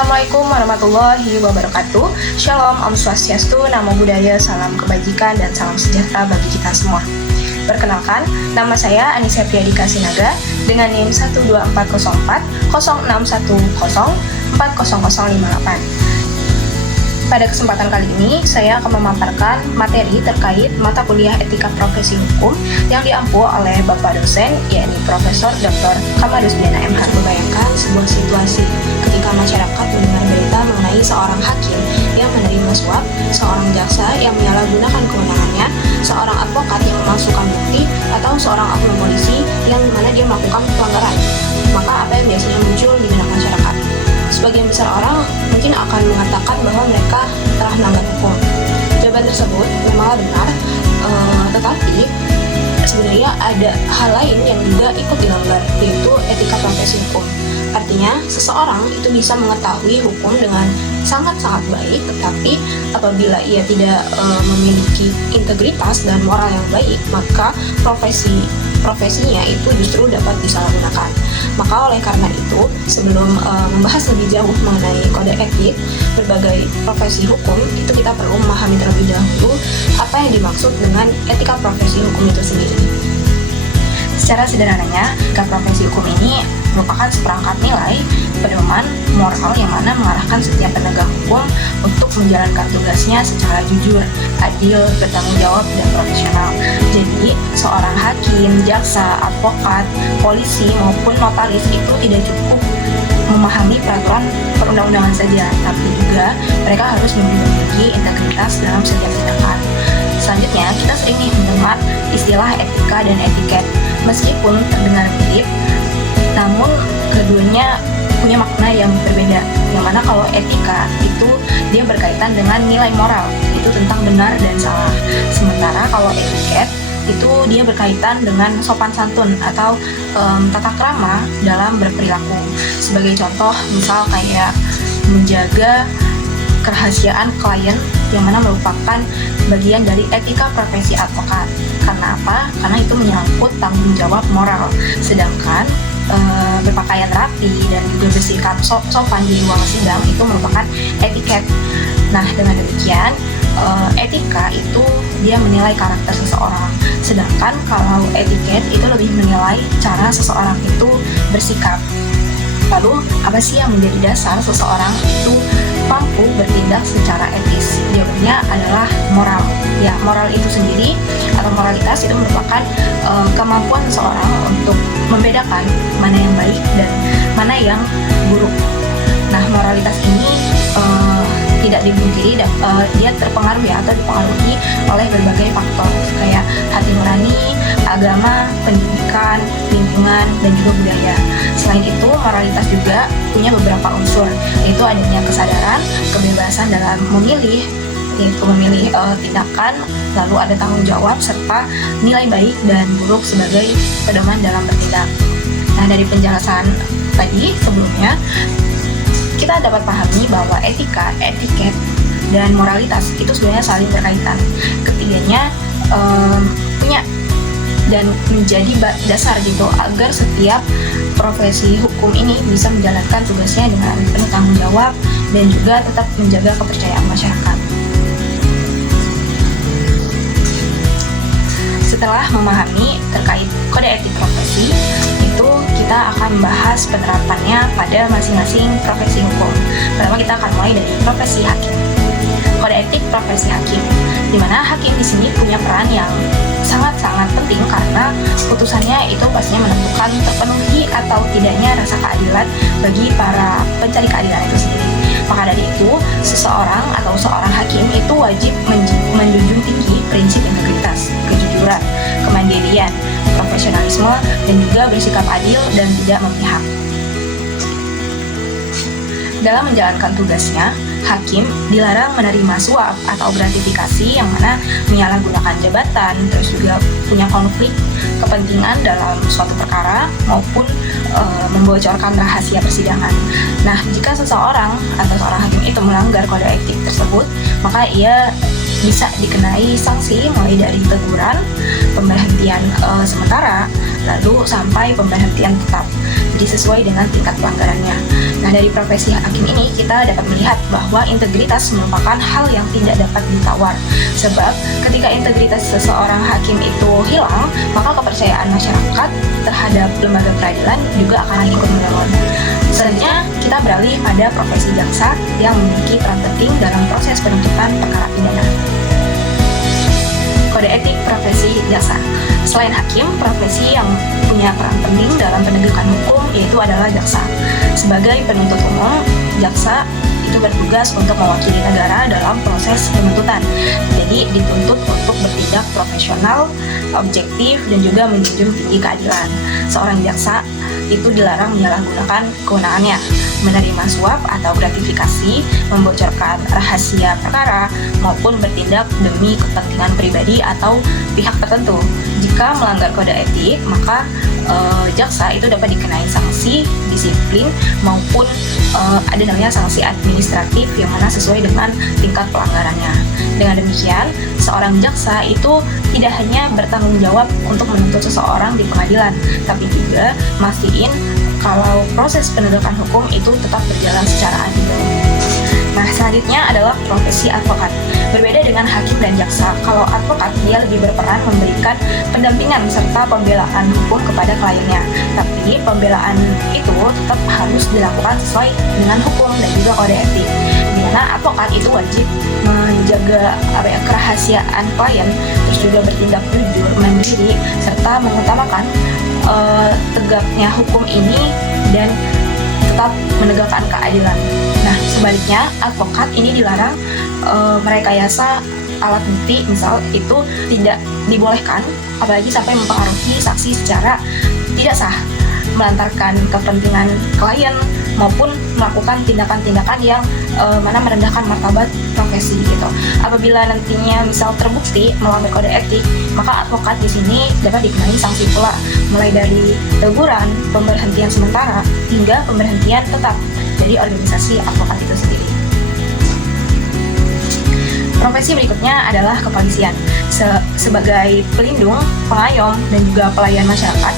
Assalamualaikum warahmatullahi wabarakatuh. Shalom, Om Swastiastu, Namo Buddhaya, salam kebajikan dan salam sejahtera bagi kita semua. Perkenalkan, nama saya Anissa Priyadika Sinaga dengan NIM 12404 0610 40058. Pada kesempatan kali ini, saya akan memaparkan materi terkait mata kuliah Etika Profesi Hukum yang diampu oleh Bapak dosen, yakni Profesor Dr. Kamadusdiana MH. Membayangkan sebuah situasi ketika masyarakat mendengar berita mengenai seorang hakim yang menerima suap, seorang jaksa yang menyalahgunakan kewenangannya, seorang advokat yang memalsukan bukti, atau seorang oknum polisi yang mana dia melakukan pelanggaran. Maka apa yang biasanya muncul di benak masyarakat? Sebagian besar orang mungkin akan mengatakan bahwa mereka telah melanggar hukum. Jawaban tersebut memang benar, tetapi sebenarnya ada hal lain yang juga ikut dilanggar, yaitu etika profesi hukum. Artinya, seseorang itu bisa mengetahui hukum dengan sangat-sangat baik, tetapi apabila ia tidak memiliki integritas dan moral yang baik, maka profesinya itu justru dapat disalahgunakan. Maka oleh karena itu, sebelum membahas lebih jauh mengenai kode etik berbagai profesi hukum, itu kita perlu memahami terlebih dahulu apa yang dimaksud dengan etika profesi hukum itu sendiri. Secara sederhananya, etika profesi hukum ini merupakan seperangkat nilai pedoman moral yang mana mengarahkan setiap penegak hukum untuk menjalankan tugasnya secara jujur, adil, bertanggung jawab, dan profesional. Jadi, seorang hakim, jaksa, advokat, polisi, maupun notaris itu tidak cukup memahami peraturan perundang-undangan saja, tapi juga mereka harus memiliki integritas dalam setiap tindakan. Selanjutnya, kita sering mendengar istilah etika dan etiket. Meskipun terdengar mirip, namun keduanya punya makna yang berbeda. Yang mana kalau etika itu dia berkaitan dengan nilai moral, itu tentang benar dan salah. Sementara kalau etiket itu dia berkaitan dengan sopan santun atau tata krama dalam berperilaku. Sebagai contoh, misal kayak menjaga kerahasiaan klien yang mana merupakan bagian dari etika profesi advokat. Karena apa? Karena itu menyangkut tanggung jawab moral. Sedangkan berpakaian rapi dan juga bersikap sopan di ruang sidang itu merupakan etiket. Nah, dengan demikian etika itu dia menilai karakter seseorang. Sedangkan kalau etiket itu lebih menilai cara seseorang itu bersikap. Lalu, apa sih yang menjadi dasar seseorang itu mampu bertindak secara etis? Jawabannya adalah moral. Ya, moral itu sendiri atau moralitas itu merupakan kemampuan seseorang untuk membedakan mana yang baik dan mana yang buruk. Nah, moralitas ini tidak dipungkiri dia terpengaruhi atau dipengaruhi oleh berbagai faktor kayak hati nurani, agama, pendidikan, lingkungan, dan juga budaya. Selain itu, moralitas juga punya beberapa unsur, yaitu adanya kesadaran, kebebasan dalam memilih, yaitu memilih tindakan, lalu ada tanggung jawab, serta nilai baik dan buruk sebagai pedoman dalam bertindak. Nah, dari penjelasan tadi sebelumnya, kita dapat pahami bahwa etika, etiket, dan moralitas itu sebenarnya saling berkaitan. Ketiganya punya dan menjadi dasar gitu agar setiap profesi hukum ini bisa menjalankan tugasnya dengan penuh tanggung jawab dan juga tetap menjaga kepercayaan masyarakat. Setelah memahami terkait kode etik profesi, itu kita akan membahas penerapannya pada masing-masing profesi hukum. Pertama, kita akan mulai dari profesi hakim. Kode etik profesi hakim, di mana hakim di sini punya peran yang sangat-sangat penting karena putusannya itu pastinya menentukan terpenuhi atau tidaknya rasa keadilan bagi para pencari keadilan itu sendiri. Maka dari itu, seseorang atau seorang hakim itu wajib menjunjung tinggi prinsip integritas, kejujuran, kemandirian, profesionalisme, dan juga bersikap adil dan tidak memihak. Dalam menjalankan tugasnya, hakim dilarang menerima suap atau gratifikasi yang mana menyalahgunakan jabatan, terus juga punya konflik kepentingan dalam suatu perkara maupun membocorkan rahasia persidangan. Nah, jika seseorang atau seorang hakim itu melanggar kode etik tersebut, maka ia bisa dikenai sanksi mulai dari teguran, pemberhentian sementara, lalu sampai pemberhentian tetap. Jadi sesuai dengan tingkat pelanggarannya. Nah, dari profesi hakim ini kita dapat melihat bahwa integritas merupakan hal yang tidak dapat ditawar. Sebab ketika integritas seseorang hakim itu hilang, maka kepercayaan masyarakat terhadap lembaga peradilan juga akan ikut menurun. Selanjutnya, kita beralih pada profesi jaksa yang memiliki peran penting dalam proses penuntutan perkara pidana. Kode etik profesi jaksa. Selain hakim, profesi yang punya peran penting dalam penegakan hukum yaitu adalah jaksa. Sebagai penuntut umum, jaksa itu bertugas untuk mewakili negara dalam proses penuntutan. Jadi dituntut untuk bertindak profesional, objektif, dan juga menjunjung tinggi keadilan. Seorang jaksa itu dilarang menyalahgunakan kewenangannya, menerima suap atau gratifikasi, membocorkan rahasia perkara, maupun bertindak demi kepentingan pribadi atau pihak tertentu. Jika melanggar kode etik, maka jaksa itu dapat dikenai sanksi disiplin maupun ada namanya sanksi administratif yang mana sesuai dengan tingkat pelanggarannya. Dengan demikian, seorang jaksa itu tidak hanya bertanggung jawab untuk menuntut seseorang di pengadilan, tapi juga mastiin kalau proses penegakan hukum itu tetap berjalan secara adil. Nah, selanjutnya adalah profesi advokat. Berbeda dengan hakim dan jaksa, kalau advokat dia lebih berperan memberikan pendampingan serta pembelaan hukum kepada kliennya. Tapi pembelaan itu tetap harus dilakukan sesuai dengan hukum dan juga kode etik. Di mana advokat itu wajib menjaga kerahasiaan klien, terus juga bertindak jujur, mandiri, serta mengutamakan tegaknya hukum ini dan tetap menegakkan keadilan. Nah, sebaliknya advokat ini dilarang merekayasa alat bukti, misal itu tidak dibolehkan, apalagi sampai mempengaruhi saksi secara tidak sah, melantarkan kepentingan klien maupun melakukan tindakan-tindakan yang mana merendahkan martabat profesi gitu. Apabila nantinya misal terbukti melanggar kode etik, maka advokat di sini dapat dikenai sanksi pula, mulai dari teguran, pemberhentian sementara, hingga pemberhentian tetap dari organisasi advokat itu sendiri. Profesi berikutnya adalah kepolisian. Sebagai pelindung, pengayom, dan juga pelayan masyarakat,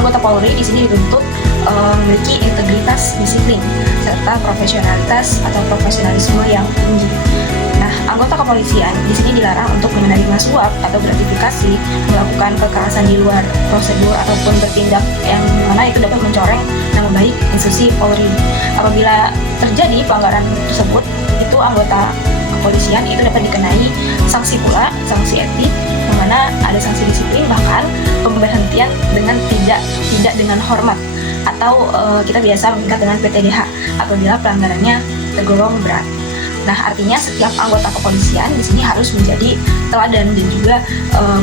anggota Polri di sini dituntut memiliki integritas disiplin serta profesionalitas atau profesionalisme yang tinggi. Nah, anggota kepolisian di sini dilarang untuk menerima suap atau gratifikasi, melakukan kekerasan di luar prosedur ataupun bertindak yang mana itu dapat mencoreng nama baik institusi Polri. Apabila terjadi pelanggaran tersebut, itu anggota kepolisian itu dapat dikenai sanksi pula, sanksi etik, yang mana ada sanksi disiplin bahkan pemberhentian dengan tidak dengan hormat atau kita biasa mengikat dengan PTDH apabila pelanggarannya tergolong berat. Nah, artinya setiap anggota kepolisian di sini harus menjadi teladan dan juga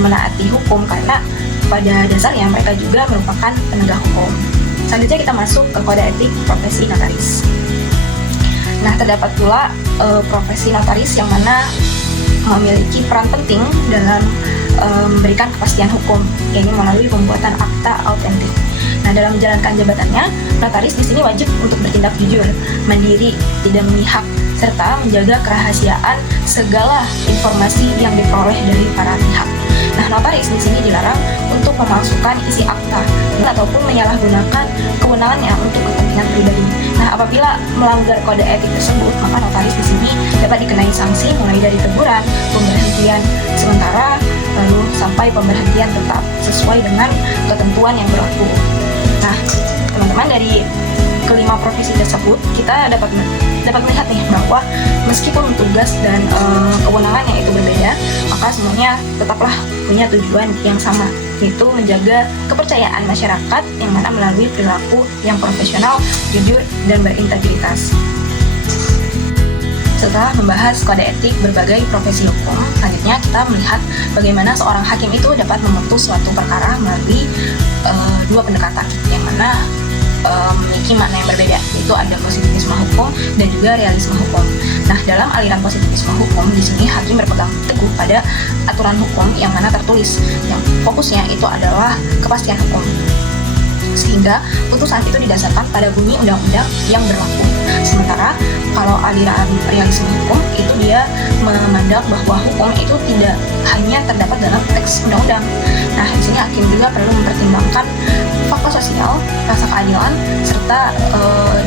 menaati hukum karena pada dasarnya mereka juga merupakan penegak hukum. Selanjutnya kita masuk ke kode etik profesi notaris. Nah, terdapat pula profesi notaris yang mana memiliki peran penting dalam memberikan kepastian hukum, yaitu melalui pembuatan akta autentik. Nah, dalam menjalankan jabatannya, notaris di sini wajib untuk bertindak jujur, mandiri, tidak memihak, serta menjaga kerahasiaan segala informasi yang diperoleh dari para pihak. Nah, notaris di sini dilarang untuk memalsukan isi akta ataupun menyalahgunakan kewenangannya untuk kepentingan pribadi. Nah, apabila melanggar kode etik tersebut, maka notaris di sini dapat dikenai sanksi mulai dari teguran, pemberhentian sementara, lalu sampai pemberhentian tetap sesuai dengan ketentuan yang berlaku. Nah, teman-teman, dari kelima profesi tersebut kita dapat melihat nih bahwa meskipun tugas dan kewenangannya itu berbeda, maka semuanya tetaplah punya tujuan yang sama, yaitu menjaga kepercayaan masyarakat yang mana melalui perilaku yang profesional, jujur, dan berintegritas. Setelah membahas kode etik berbagai profesi hukum, selanjutnya kita melihat bagaimana seorang hakim itu dapat memutus suatu perkara melalui dua pendekatan, yang mana memiliki makna yang berbeda, yaitu ada positivisme hukum dan juga realisme hukum. Nah, dalam aliran positivisme hukum di sini hakim berpegang teguh pada aturan hukum yang mana tertulis, yang fokusnya itu adalah kepastian hukum, sehingga putusan itu didasarkan pada bunyi undang-undang yang berlaku. Sementara kalau aliran realisme hukum itu dia memandang bahwa hukum itu tidak hanya terdapat dalam teks undang-undang. Nah, di sini hakim juga perlu mempertimbangkan faktor sosial, rasa keadilan, serta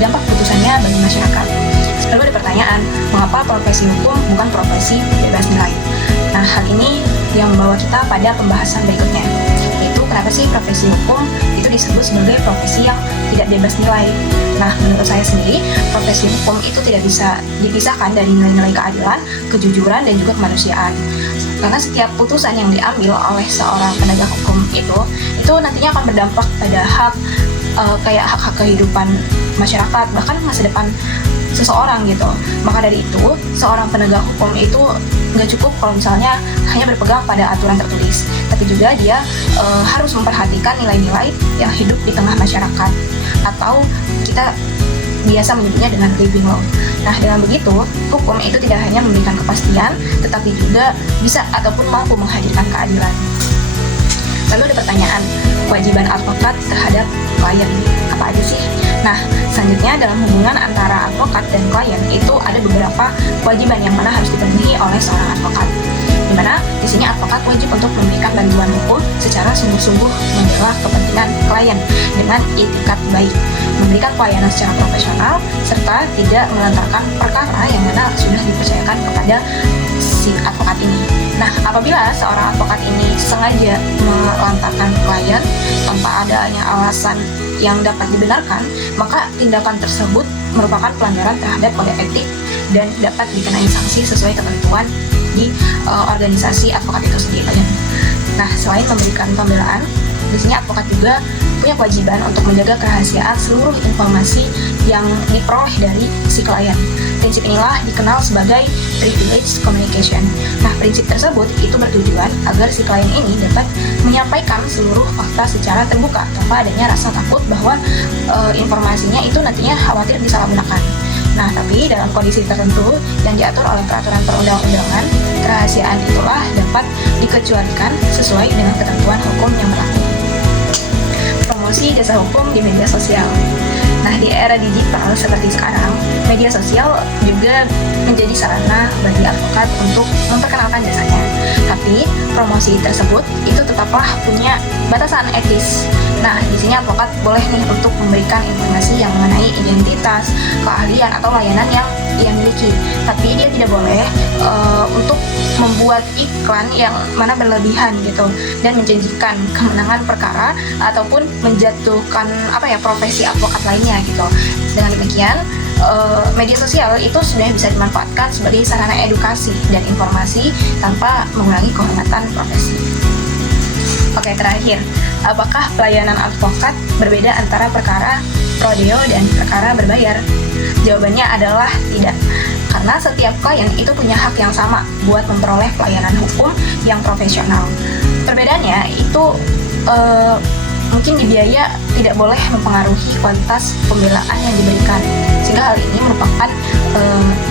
dampak putusannya bagi masyarakat. Lalu ada pertanyaan, mengapa profesi hukum bukan profesi bebas nilai? Nah, hal ini yang membawa kita pada pembahasan berikutnya, yaitu kenapa sih profesi hukum itu disebut sebagai profesi yang tidak bebas nilai. Nah, menurut saya sendiri, profesi hukum itu tidak bisa dipisahkan dari nilai-nilai keadilan, kejujuran, dan juga kemanusiaan. Karena setiap putusan yang diambil oleh seorang penegak hukum itu nantinya akan berdampak pada hak kayak hak-hak kehidupan masyarakat, bahkan masa depan seseorang gitu. Maka dari itu, seorang penegak hukum itu nggak cukup kalau misalnya hanya berpegang pada aturan tertulis, tapi juga dia harus memperhatikan nilai-nilai yang hidup di tengah masyarakat, atau kita biasa menyebutnya dengan living law. Nah, dengan begitu, hukum itu tidak hanya memberikan kepastian, tetapi juga bisa ataupun mampu menghadirkan keadilan. Lalu ada pertanyaan, kewajiban advokat terhadap klien apa aja sih? Nah, selanjutnya dalam hubungan antara advokat dan klien itu ada beberapa kewajiban yang mana harus dipenuhi oleh seorang advokat. Di mana di sini advokat wajib untuk memberikan bantuan hukum secara sungguh-sungguh membela kepentingan klien dengan itikat baik, memberikan pelayanan secara profesional, serta tidak melantarkan perkara yang mana sudah dipercayakan kepada si advokat ini. Nah, apabila seorang advokat ini sengaja melantarkan klien tanpa adanya alasan yang dapat dibenarkan, maka tindakan tersebut merupakan pelanggaran terhadap kode etik dan dapat dikenai sanksi sesuai ketentuan di organisasi advokat itu sendiri. Nah, selain memberikan pembelaan, di sini advokat juga punya kewajiban untuk menjaga kerahasiaan seluruh informasi yang diperoleh dari si klien. Prinsip inilah dikenal sebagai privilege communication. Nah, prinsip tersebut itu bertujuan agar si klien ini dapat menyampaikan seluruh fakta secara terbuka tanpa adanya rasa takut bahwa informasinya itu nantinya khawatir disalahgunakan. Nah, tapi dalam kondisi tertentu yang diatur oleh peraturan perundang-undangan, kerahasiaan itulah dapat dikecualikan sesuai dengan ketentuan hukum yang berlaku. Promosi jasa hukum di media sosial. Nah, di era digital seperti sekarang, media sosial juga menjadi sarana bagi advokat untuk memperkenalkan jasanya. Tapi, promosi tersebut itu tetaplah punya batasan etis. Nah, di sini advokat boleh nih untuk memberikan informasi yang mengenai identitas, keahlian, atau layanan yang ia miliki. Tapi dia tidak boleh untuk membuat iklan yang mana berlebihan gitu dan menjanjikan kemenangan perkara ataupun menjatuhkan profesi advokat lainnya gitu. Dengan demikian, media sosial itu sudah bisa dimanfaatkan sebagai sarana edukasi dan informasi tanpa mengurangi kehormatan profesi. Oke, terakhir, apakah pelayanan advokat berbeda antara perkara pro deo dan perkara berbayar? Jawabannya adalah tidak, karena setiap klien itu punya hak yang sama buat memperoleh pelayanan hukum yang profesional. Perbedaannya itu mungkin di biaya tidak boleh mempengaruhi kualitas pembelaan yang diberikan, sehingga hal ini merupakan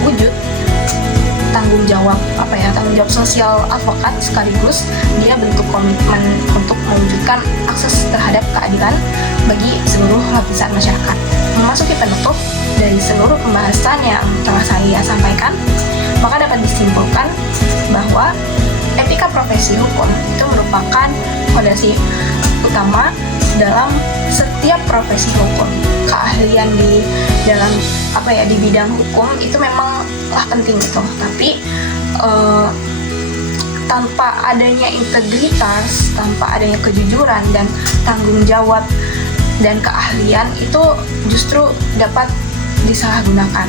wujud tanggung jawab sosial advokat, sekaligus dia bentuk komitmen untuk mewujudkan akses terhadap keadilan bagi seluruh lapisan masyarakat. Memasuki penutup dari seluruh pembahasan yang telah saya sampaikan, maka dapat disimpulkan bahwa etika profesi hukum itu merupakan fondasi utama dalam setiap profesi hukum. Keahlian di dalam di bidang hukum itu memanglah penting gitu, tapi tanpa adanya integritas, tanpa adanya kejujuran dan tanggung jawab dan keahlian itu justru dapat disalahgunakan.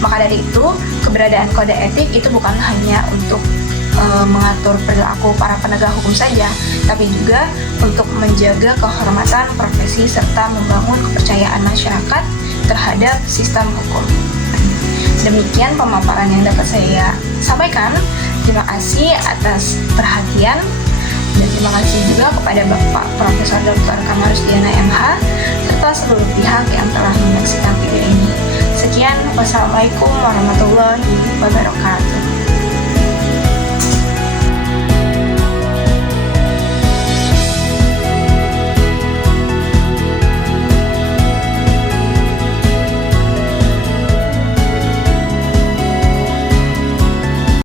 Maka dari itu, keberadaan kode etik itu bukan hanya untuk mengatur perilaku para penegak hukum saja, tapi juga untuk menjaga kehormatan profesi serta membangun kepercayaan masyarakat terhadap sistem hukum. Demikian pemaparan yang dapat saya sampaikan. Terima kasih atas perhatian dan terima kasih juga kepada Bapak Profesor Dr. Kamarusdiana MH serta seluruh pihak yang telah menyaksikan video ini. Sekian, wassalamualaikum warahmatullahi wabarakatuh.